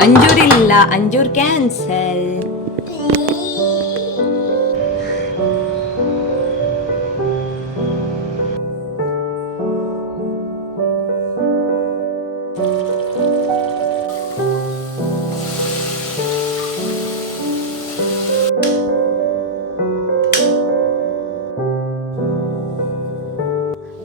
ಅಂಜೂರಿಲ್ಲ ಅಂಜೂರ್ cancel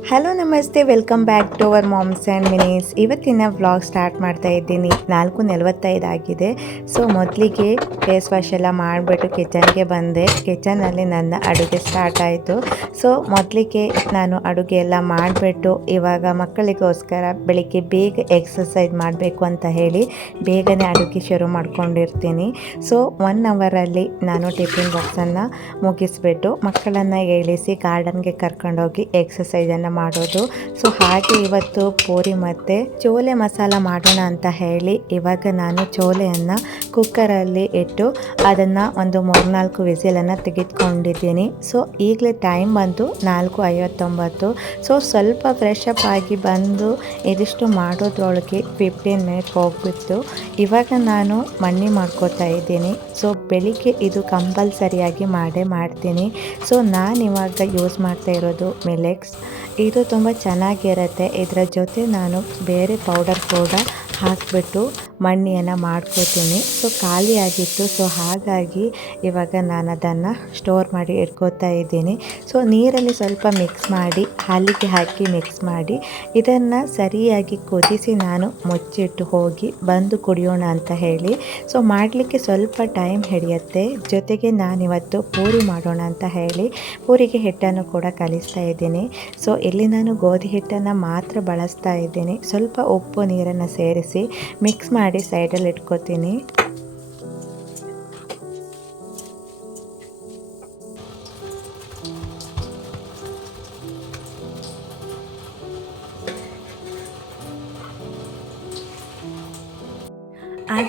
hello ನಮಸ್ತೆ. Welcome back to our moms and minis ಇವತ್ತಿನ ವ್ಲಾಗ್ ಸ್ಟಾರ್ಟ್ ಮಾಡ್ತಾ ಇದ್ದೀನಿ. ನಾಲ್ಕು ನಲವತ್ತೈದು ಆಗಿದೆ. ಸೊ ಮೊದಲಿಗೆ ಫೇಸ್ ವಾಶ್ ಎಲ್ಲ ಮಾಡಿಬಿಟ್ಟು ಕಿಚನ್ಗೆ ಬಂದೆ. ಕಿಚನಲ್ಲಿ ನನ್ನ ಅಡುಗೆ ಸ್ಟಾರ್ಟ್ ಆಯಿತು. ಸೊ ಮೊದಲಿಗೆ ನಾನು ಅಡುಗೆ ಎಲ್ಲ ಮಾಡಿಬಿಟ್ಟು ಇವಾಗ ಮಕ್ಕಳಿಗೋಸ್ಕರ ಬೆಳಿಗ್ಗೆ ಬೇಗ ಎಕ್ಸಸೈಸ್ ಮಾಡಬೇಕು ಅಂತ ಹೇಳಿ ಬೇಗನೆ ಅಡುಗೆ ಶುರು ಮಾಡ್ಕೊಂಡಿರ್ತೀನಿ. ಸೊ ಒನ್ ಅವರಲ್ಲಿ ನಾನು ಟಿಫಿನ್ ಬಾಕ್ಸನ್ನು ಮುಗಿಸ್ಬಿಟ್ಟು ಮಕ್ಕಳನ್ನು ಏಳಿಸಿ ಗಾರ್ಡನ್ಗೆ ಕರ್ಕೊಂಡೋಗಿ ಎಕ್ಸಸೈಸನ್ನು ಮಾಡೋದು. ಸೊ ಹಾಗೆ ಇವತ್ತು ಪೂರಿ ಮತ್ತು ಚೋಲೆ ಮಸಾಲ ಮಾಡೋಣ ಅಂತ ಹೇಳಿ ಇವಾಗ ನಾನು ಚೋಲೆಯನ್ನು ಕುಕ್ಕರಲ್ಲಿ ಇಟ್ಟು ಅದನ್ನು ಒಂದು ಮೂರ್ನಾಲ್ಕು ವಿಸಿಲನ್ನು ತೆಗೆದುಕೊಂಡಿದ್ದೀನಿ. ಸೊ ಈಗಲೇ ಟೈಮ್ ಬಂದು ನಾಲ್ಕು ಐವತ್ತೊಂಬತ್ತು. ಸೊ ಸ್ವಲ್ಪ ಫ್ರೆಶ್ ಅಪ್ ಆಗಿ ಬಂದು ಇದಿಷ್ಟು ಮಾಡೋದ್ರೊಳಗೆ ಫಿಫ್ಟೀನ್ ಮಿನಿಟ್ ಹೋಗ್ಬಿಟ್ಟು ಇವಾಗ ನಾನು ಮಣ್ಣಿ ಮಾಡ್ಕೋತಾ ಇದ್ದೀನಿ. ಸೊ ಬೆಳಿಗ್ಗೆ ಇದು ಕಂಪಲ್ಸರಿಯಾಗಿ ಮಾಡೇ ಮಾಡ್ತೀನಿ. ಸೊ ನಾನು ಇವಾಗ ಯೂಸ್ ಮಾಡ್ತಾ ಇರೋದು ಮಿಲೆಕ್ಸ್ ಇದು ತುಂಬ ಚೆನ್ನಾಗಿರುತ್ತೆ. ಇದರ ಜೊತೆ ನಾನು ಬೇರೆ ಪೌಡರ್ ಕೂಡ ಹಾಕಿಬಿಟ್ಟು ಮಣ್ಣಿಯನ್ನು ಮಾಡ್ಕೋತೀನಿ. ಸೊ ಖಾಲಿ ಆಗಿತ್ತು. ಸೊ ಹಾಗಾಗಿ ಇವಾಗ ನಾನು ಅದನ್ನು ಸ್ಟೋರ್ ಮಾಡಿ ಇಟ್ಕೋತಾ ಇದ್ದೀನಿ. ಸೊ ನೀರಲ್ಲಿ ಸ್ವಲ್ಪ ಮಿಕ್ಸ್ ಮಾಡಿ, ಹಾಲಿಗೆ ಹಾಕಿ ಮಿಕ್ಸ್ ಮಾಡಿ, ಇದನ್ನು ಸರಿಯಾಗಿ ಕುದಿಸಿ ನಾನು ಮುಚ್ಚಿಟ್ಟು ಹೋಗಿ ಬಂದು ಕುಡಿಯೋಣ ಅಂತ ಹೇಳಿ. ಸೊ ಮಾಡಲಿಕ್ಕೆ ಸ್ವಲ್ಪ ಟೈಮ್ ಹಿಡಿಯುತ್ತೆ. ಜೊತೆಗೆ ನಾನಿವತ್ತು ಪೂರಿ ಮಾಡೋಣ ಅಂತ ಹೇಳಿ ಪೂರಿಗೆ ಹಿಟ್ಟನ್ನು ಕೂಡ ಕಲಿಸ್ತಾ ಇದ್ದೀನಿ. ಸೊ ಇಲ್ಲಿ ನಾನು ಗೋಧಿ ಹಿಟ್ಟನ್ನು ಮಾತ್ರ ಬಳಸ್ತಾ ಇದ್ದೀನಿ. ಸ್ವಲ್ಪ ಉಪ್ಪು, ನೀರನ್ನು ಸೇರಿಸಿ ಮಿಕ್ಸ್ ಮಾಡಿ ಸೈಡಲ್ಲಿ ಇಟ್ಕೋತೀನಿ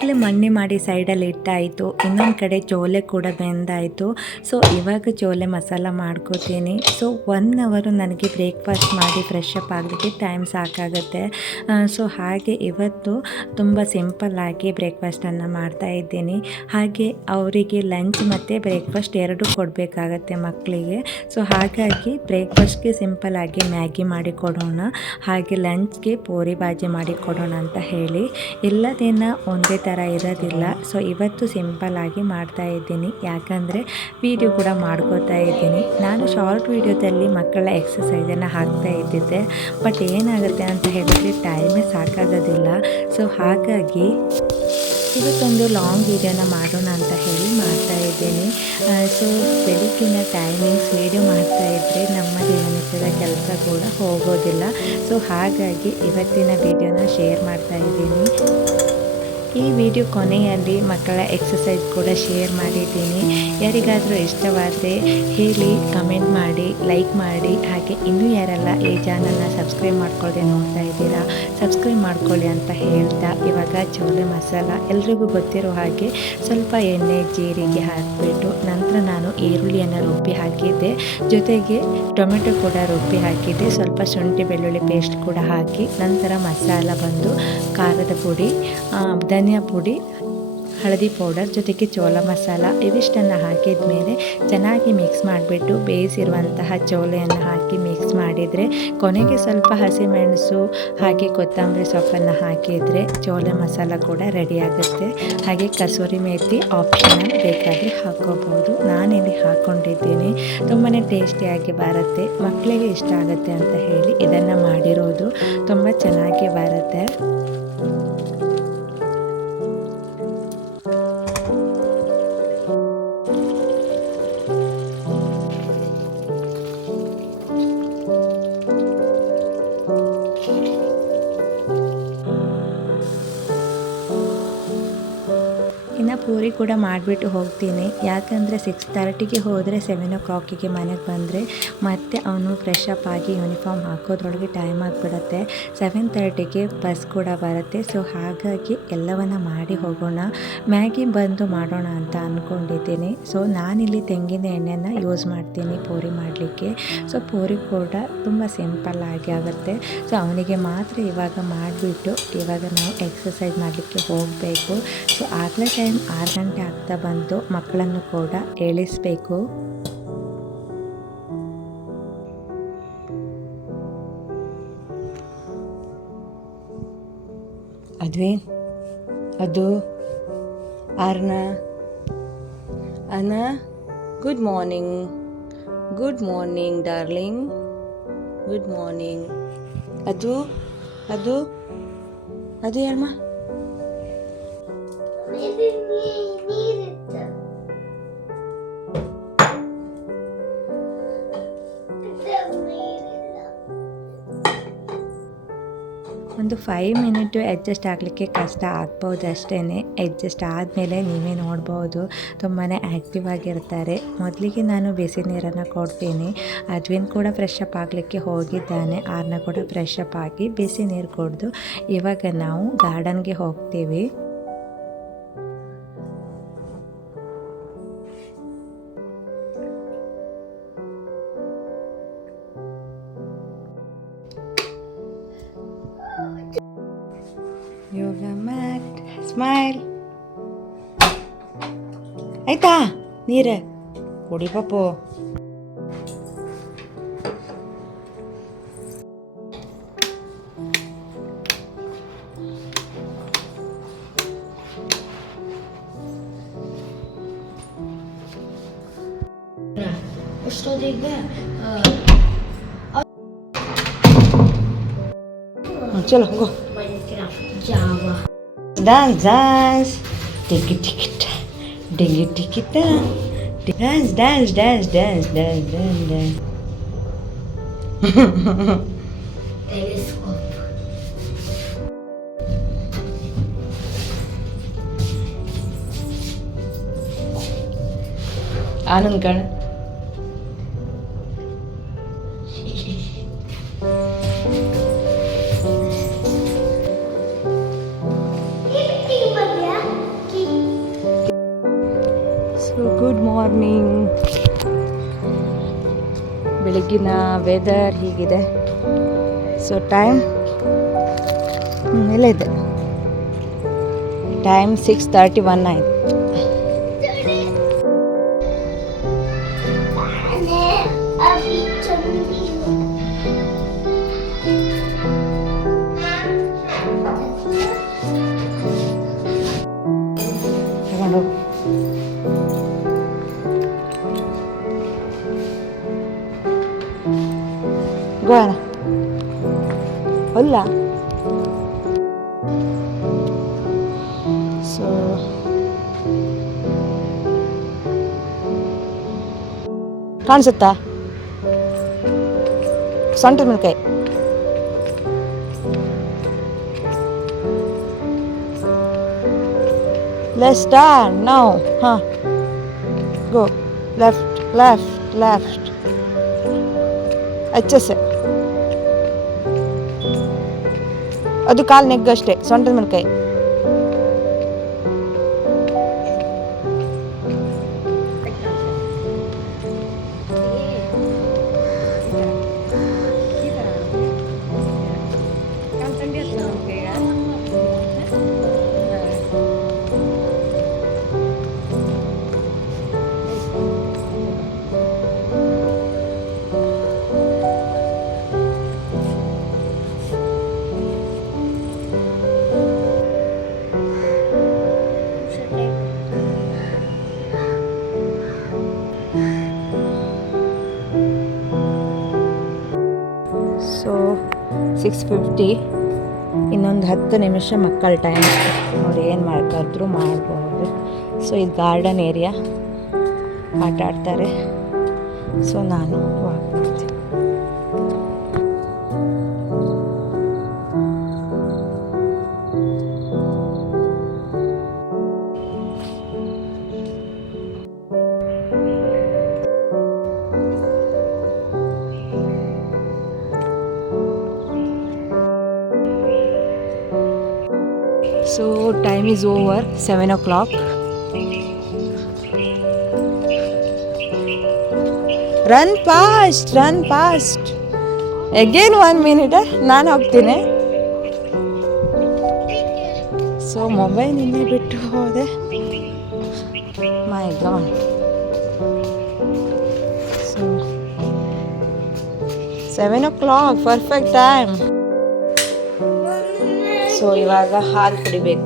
ಆಗಲೇ ಮಣ್ಣೆ ಮಾಡಿ ಸೈಡಲ್ಲಿ ಇಟ್ಟಾಯಿತು, ಇನ್ನೊಂದು ಕಡೆ ಚೋಲೆ ಕೂಡ ಬೆಂದಾಯಿತು. ಸೊ ಇವಾಗ ಚೋಲೆ ಮಸಾಲ ಮಾಡ್ಕೋತೀನಿ. ಸೊ ಒನ್ ಅವರು ನನಗೆ ಬ್ರೇಕ್ಫಾಸ್ಟ್ ಮಾಡಿ ಫ್ರೆಶ್ ಅಪ್ ಆಗಲಿಕ್ಕೆ ಟೈಮ್ ಸಾಕಾಗುತ್ತೆ. ಸೊ ಹಾಗೆ ಇವತ್ತು ತುಂಬ ಸಿಂಪಲ್ಲಾಗಿ ಬ್ರೇಕ್ಫಾಸ್ಟನ್ನು ಮಾಡ್ತಾ ಇದ್ದೀನಿ. ಹಾಗೆ ಅವರಿಗೆ ಲಂಚ್ ಮತ್ತು ಬ್ರೇಕ್ಫಾಸ್ಟ್ ಎರಡೂ ಕೊಡಬೇಕಾಗತ್ತೆ ಮಕ್ಕಳಿಗೆ ಸೊ ಹಾಗಾಗಿ ಬ್ರೇಕ್ಫಾಸ್ಟ್ಗೆ ಸಿಂಪಲ್ಲಾಗಿ ಮ್ಯಾಗಿ ಮಾಡಿ ಕೊಡೋಣ. ಹಾಗೆ ಲಂಚ್ಗೆ ಪೂರಿ ಬಾಜಿ ಮಾಡಿ ಕೊಡೋಣ ಅಂತ ಹೇಳಿ. ಎಲ್ಲ ದಿನ ಒಂದೇ ಥರ ಇರೋದಿಲ್ಲ. ಸೊ ಇವತ್ತು ಸಿಂಪಲ್ ಆಗಿ ಮಾಡ್ತಾ ಇದ್ದೀನಿ. ಯಾಕಂದರೆ ವಿಡಿಯೋ ಕೂಡ ಮಾಡ್ಕೋತಾ ಇದ್ದೀನಿ. ನಾನು ಶಾರ್ಟ್ ವೀಡಿಯೋದಲ್ಲಿ ಮಕ್ಕಳ ಎಕ್ಸಸೈಸನ್ನು ಹಾಕ್ತಾ ಇದ್ದಿದ್ದೆ. ಬಟ್ ಏನಾಗುತ್ತೆ ಅಂತ ಹೇಳಿದ್ರೆ ಟೈಮೇ ಸಾಕಾಗೋದಿಲ್ಲ. ಸೊ ಹಾಗಾಗಿ ಇವತ್ತೊಂದು ಲಾಂಗ್ ವೀಡಿಯೋನ ಮಾಡೋಣ ಅಂತ ಹೇಳಿ ಮಾಡ್ತಾ ಇದ್ದೀನಿ. ಸೊ ಬೆಳಗ್ಗಿನ ಟೈಮಿಂಗ್ಸ್ ವೀಡಿಯೋ ಮಾಡ್ತಾ ಇದ್ದರೆ ನಮ್ಮ ದಿನನಿತ್ಯದ ಕೆಲಸ ಕೂಡ ಹೋಗೋದಿಲ್ಲ. ಸೊ ಹಾಗಾಗಿ ಇವತ್ತಿನ ವೀಡಿಯೋನ ಶೇರ್ ಮಾಡ್ತಾ ಇದ್ದೀನಿ. ಈ ವಿಡಿಯೋ ಕೊನೆಯಲ್ಲಿ ಮಕ್ಕಳ ಎಕ್ಸಸೈಸ್ ಕೂಡ ಶೇರ್ ಮಾಡಿದ್ದೀನಿ. ಯಾರಿಗಾದರೂ ಇಷ್ಟವಾದರೆ ಹೇಳಿ ಕಮೆಂಟ್ ಮಾಡಿ ಲೈಕ್ ಮಾಡಿ. ಹಾಗೆ ಇನ್ನೂ ಯಾರೆಲ್ಲ ಈ ಚಾನಲ್ನ ಸಬ್ಸ್ಕ್ರೈಬ್ ಮಾಡ್ಕೊಳ್ಳಿ ನೋಡ್ತಾ ಇದ್ದೀರಾ ಸಬ್ಸ್ಕ್ರೈಬ್ ಮಾಡ್ಕೊಳ್ಳಿ ಅಂತ ಹೇಳ್ತಾ ಇವಾಗ ಚೋಲೆ ಮಸಾಲ ಎಲ್ರಿಗೂ ಗೊತ್ತಿರೋ ಹಾಗೆ ಸ್ವಲ್ಪ ಎಣ್ಣೆ, ಜೀರಿಗೆ ಹಾಕಿಬಿಟ್ಟು ನಂತರ ನಾನು ಈರುಳ್ಳಿಯನ್ನು ರುಬ್ಬಿ ಹಾಕಿದ್ದೆ. ಜೊತೆಗೆ ಟೊಮೆಟೊ ಕೂಡ ರುಬ್ಬಿ ಹಾಕಿದ್ದೆ. ಸ್ವಲ್ಪ ಶುಂಠಿ, ಬೆಳ್ಳುಳ್ಳಿ ಪೇಸ್ಟ್ ಕೂಡ ಹಾಕಿ ನಂತರ ಮಸಾಲ ಬಂದು ಖಾರದ ಪುಡಿ ಧನಿಯಾ ಪುಡಿ ಹಳದಿ ಪೌಡರ್ ಜೊತೆಗೆ ಚೋಳ ಮಸಾಲ ಇವಿಷ್ಟನ್ನು ಹಾಕಿದ ಮೇಲೆ ಚೆನ್ನಾಗಿ ಮಿಕ್ಸ್ ಮಾಡಿಬಿಟ್ಟು ಬೇಯಿಸಿರುವಂತಹ ಚೋಲೆಯನ್ನು ಹಾಕಿ ಮಿಕ್ಸ್ ಮಾಡಿದರೆ ಕೊನೆಗೆ ಸ್ವಲ್ಪ ಹಸಿಮೆಣಸು ಹಾಗೆ ಕೊತ್ತಂಬರಿ ಸೊಪ್ಪನ್ನು ಹಾಕಿದರೆ ಚೋಲೆ ಮಸಾಲ ಕೂಡ ರೆಡಿಯಾಗುತ್ತೆ ಹಾಗೆ ಕಸೂರಿ ಮೇಥಿ ಆಪ್ಷನಲ್ ಬೇಕಾದರೆ ಹಾಕೋಬಹುದು ನಾನಿಲ್ಲಿ ಹಾಕ್ಕೊಂಡಿದ್ದೀನಿ. ತುಂಬಾ ಟೇಸ್ಟಿಯಾಗಿ ಬರುತ್ತೆ. ಮಕ್ಕಳಿಗೆ ಇಷ್ಟ ಆಗುತ್ತೆ ಅಂತ ಹೇಳಿ ಇದನ್ನು ಮಾಡಿರೋದು. ತುಂಬ ಚೆನ್ನಾಗಿ ಬರುತ್ತೆ. ಕೂಡ ಮಾಡಿಬಿಟ್ಟು ಹೋಗ್ತೀನಿ. ಯಾಕಂದರೆ ಸಿಕ್ಸ್ ತರ್ಟಿಗೆ ಹೋದರೆ ಸೆವೆನ್ ಓ ಕ್ಲಾಕಿಗೆ ಮನೆಗೆ ಬಂದರೆ ಮತ್ತೆ ಅವನು ಫ್ರೆಶ್ ಅಪ್ ಆಗಿ ಯೂನಿಫಾರ್ಮ್ ಹಾಕೋದ್ರೊಳಗೆ ಟೈಮ್ ಆಗಿಬಿಡುತ್ತೆ. ಸೆವೆನ್ ತರ್ಟಿಗೆ ಬಸ್ ಕೂಡ ಬರುತ್ತೆ. ಸೊ ಹಾಗಾಗಿ ಎಲ್ಲವನ್ನ ಮಾಡಿ ಹೋಗೋಣ. ಮ್ಯಾಗಿ ಬಂದು ಮಾಡೋಣ ಅಂತ ಅಂದ್ಕೊಂಡಿದ್ದೀನಿ ಸೊ ನಾನಿಲ್ಲಿ ತೆಂಗಿನ ಎಣ್ಣೆನ ಯೂಸ್ ಮಾಡ್ತೀನಿ ಪೂರಿ ಮಾಡಲಿಕ್ಕೆ. ಸೊ ಪೂರಿ ಕೂಡ ತುಂಬ ಸಿಂಪಲ್ ಆಗಿ ಆಗುತ್ತೆ. ಸೊ ಅವನಿಗೆ ಮಾತ್ರ ಇವಾಗ ಮಾಡಿಬಿಟ್ಟು ಇವಾಗ ನಾವು ಎಕ್ಸಸೈಸ್ ಮಾಡಲಿಕ್ಕೆ ಹೋಗಬೇಕು. ಸೊ ಆಗಲೇ ಟೈಮ್ ಆರು ಗಂಟೆ ಆಗ್ತಾ ಬಂತು ಮಕ್ಕಳನ್ನು ಕೂಡ ಏಳಿಸಬೇಕು ಅದೇ ಅದು, ಅರ್ನಾ, ಅನ, good morning good morning darling, good morning, ಅದು ಅದು ಅದು ಹೇಳಮ್ಮ ಒಂದು ಫೈವ್ ಮಿನಿಟು ಅಡ್ಜಸ್ಟ್ ಆಗಲಿಕ್ಕೆ ಕಷ್ಟ ಆಗ್ಬೋದು ಅಷ್ಟೇ ಅಡ್ಜಸ್ಟ್ ಆದಮೇಲೆ ನೀವೇ ನೋಡ್ಬೋದು. ತುಂಬಾ ಆ್ಯಕ್ಟಿವ್ ಆಗಿರ್ತಾರೆ. ಮೊದಲಿಗೆ ನಾನು ಬಿಸಿ ನೀರನ್ನು ಕೊಡ್ತೀನಿ. ಅದ್ವಿನ್ ಕೂಡ ಫ್ರೆಶ್ ಅಪ್ ಆಗಲಿಕ್ಕೆ ಹೋಗಿದ್ದಾನೆ. ಆರನ್ನ ಕೂಡ ಫ್ರೆಶ್ ಅಪ್ ಆಗಿ ಬಿಸಿ ನೀರು ಕುಡಿದು ಇವಾಗ ನಾವು ಗಾರ್ಡನ್ಗೆ ಹೋಗ್ತೀವಿ. ನೀರ ಕುಡಿ ಪಪ್ಪು ಎಷ್ಟೊತ್ತಿಗೆ ಹ್ಮ್, ಚಲೋ ಗೋ ಜಾವ Dance, dance. Tiki tiki Dengue tikita. Dance, dance, dance, dance, dance, dance, dance. Telescopo. आनंद कर्ण ಬೆಳಗ್ಗಿನ ವೆದರ್ ಹೀಗಿದೆ ಸೊ ಟೈಮ್ ಎಲ್ಲ ಇದೆ ಟೈಮ್ ಸಿಕ್ಸ್ ತರ್ಟಿ ಒನ್ ಆಯ್ತು ಹೊಲ್ಲ ಸೊ ಕಾಣಿಸುತ್ತಾ ಸೊಂಟದ ಮಿಲ್ಕಾಯಿ Let's start now. Huh. Go. Left, left, left. ಹಚ್ಚಸೆ ಅದು ಕಾಲು ನೆಗ್ಗು ಅಷ್ಟೇ ಸೊಂಟದ ಮೇಲೆ ಸಿಕ್ಸ್ ಫಿಫ್ಟಿ ಇನ್ನೊಂದು ಹತ್ತು ನಿಮಿಷ ಮಕ್ಕಳ ಟೈಮ್ ಅವ್ರು ಏನು ಮಾಡ್ತಾಯಿದ್ರು ಮಾಡ್ಬೋದು. ಸೊ ಇದು ಗಾರ್ಡನ್ ಏರಿಯಾ ಆಟ ಆಡ್ತಾರೆ. ಸೊ ನಾನು so time is over seven o'clock run fast run fast again one minute ನಾನು ಹೋಗ್ತೀನಿ. ಸೊ ಮೊಬೈಲ್ ಇಲ್ಲೇ ಬಿಟ್ಟು ಹೋದೆ. My God so seven o'clock perfect time so ಇವಾಗ ಹಾಲು ಕುಡಿಬೇಕು.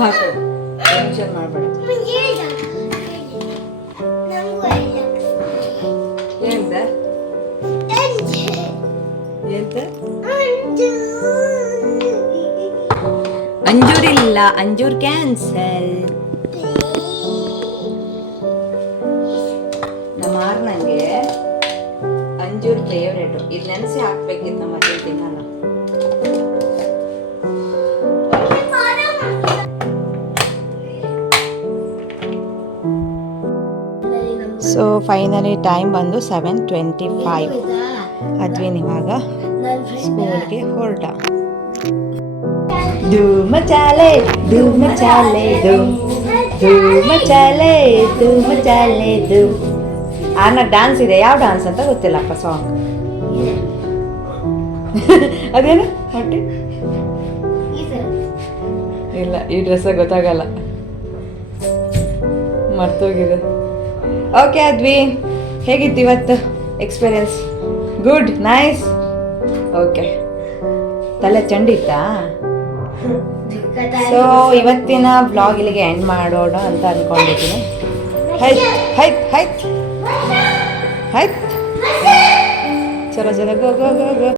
ಹಾಕು. ಟೆನ್ಷನ್ ಮಾಡಬೇಡ. ಎಂತ ಎಂತ ಅಂಜೂರಿಲ್ಲ. ಅಂಜೂರ್ ಕ್ಯಾನ್ಸಲ್. ನಮ್ಮ ನನಗೆ ಅಂಜೂರ್ ಫೇವ್ರೇಟು ಇಲ್ಲಿ ನೆನೆಸಿ ಹಾಕ್ಬೇಕಿತ್ತು ನಮ್ಮ ಸೊ ಫೈನಲಿ ಟೈಮ್ ಬಂದು ಸೆವೆನ್ ಟ್ವೆಂಟಿ ಫೈವ್ ಅದ್ವೇನು ಇವಾಗ ಸ್ಕೂಲ್ಗೆ ಹೊರಟ. ಧೂಮ ಚಾಲೆ ಧೂಮ ಚಾಲೆ ಧೂಮ್ ಚಾಲೆ, ಧೂಮ ಚಾಲೆ ಆನ ಡ್ಯಾನ್ಸ್ ಇದೆ, ಯಾವ ಡ್ಯಾನ್ಸ್ ಅಂತ ಗೊತ್ತಿಲ್ಲಪ್ಪ ಸಾಂಗ್ ಅದೇನು? ಹೊಟ್ಟೆ? ಇಲ್ಲ, ಈ ಡ್ರೆಸ್ ಗೊತ್ತಾಗಲ್ಲ. ಮರ್ತೋಗಿದೆ. ಓಕೆ ಅದ್ವಿ ಹೇಗಿತ್ತು ಇವತ್ತು ಎಕ್ಸ್ಪೀರಿಯನ್ಸ್ ಗುಡ್ ನೈಸ್ ಓಕೆ ತಲೆ ಚಂಡಿತ್ತಾ? ಸೊ ಇವತ್ತಿನ ಬ್ಲಾಗ್ ಇಲ್ಲಿಗೆ ಎಂಡ್ ಮಾಡೋಣ ಅಂತ ಅಂದ್ಕೊಂಡಿದ್ದೀನಿ ಹೈತ್ ಹೈತ್ ಹೈತ್. ಹೈತ್. ಚಲೋ ಚಲೋ ಗೋ ಗೋ ಗೋ ಗೋ